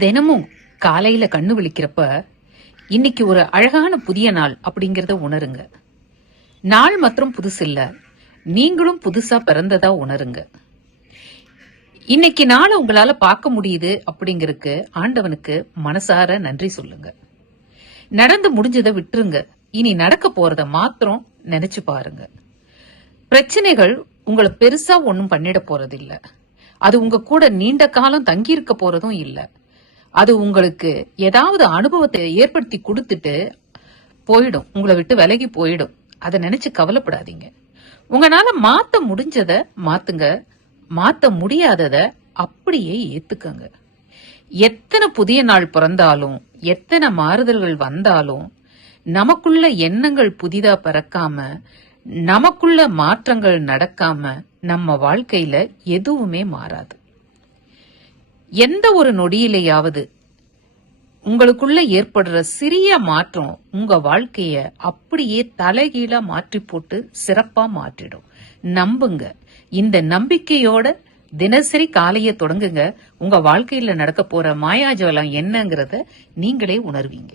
தினமும் காலையில கண்ணு விழிக்கிறப்ப இன்னைக்கு ஒரு அழகான புதிய நாள் அப்படிங்கறத உணருங்க. நாள் மாத்திரம் புதுசு இல்ல, நீங்களும் புதுசா பிறந்ததா உணருங்க. இன்னைக்கு நாளை உங்களால பார்க்க முடியுது அப்படிங்கறதுக்கு ஆண்டவனுக்கு மனசார நன்றி சொல்லுங்க. நடந்து முடிஞ்சதை விட்டுருங்க, இனி நடக்க போறத மாத்திரம் நினைச்சு பாருங்க. பிரச்சனைகள் உங்களை பெருசா ஒண்ணும் பண்ணிட போறது இல்ல, அது உங்க கூட நீண்ட காலம் தங்கி இருக்க போறதும் இல்ல. அது உங்களுக்கு ஏதாவது அனுபவத்தை ஏற்படுத்தி கொடுத்துட்டு போயிடும், உங்களை விட்டு விலகி போயிடும். அதை நினைச்சு கவலைப்படாதீங்க. உங்களால மாத்த முடிஞ்சத மாத்துங்க, மாத்த முடியாதத அப்படியே ஏத்துக்கங்க. எத்தனை புதிய நாள் பிறந்தாலும், எத்தனை மாறுதல்கள் வந்தாலும், நமக்குள்ள எண்ணங்கள் புதிதா பிறக்காம, நமக்குள்ள மாற்றங்கள் நடக்காம நம்ம வாழ்க்கையில எதுவுமே மாறாது. எந்த ஒரு நொடியிலேயாவது உங்களுக்குள்ள ஏற்படுற சிறிய மாற்றம் உங்க வாழ்க்கைய அப்படியே தலைகீழா மாற்றி போட்டு சிறப்பா மாற்றிடும். நம்புங்க. இந்த நம்பிக்கையோட தினசரி காலைய தொடங்குங்க. உங்க வாழ்க்கையில நடக்க போற மாயாஜாலம் என்னங்கறத நீங்களே உணர்வீங்க.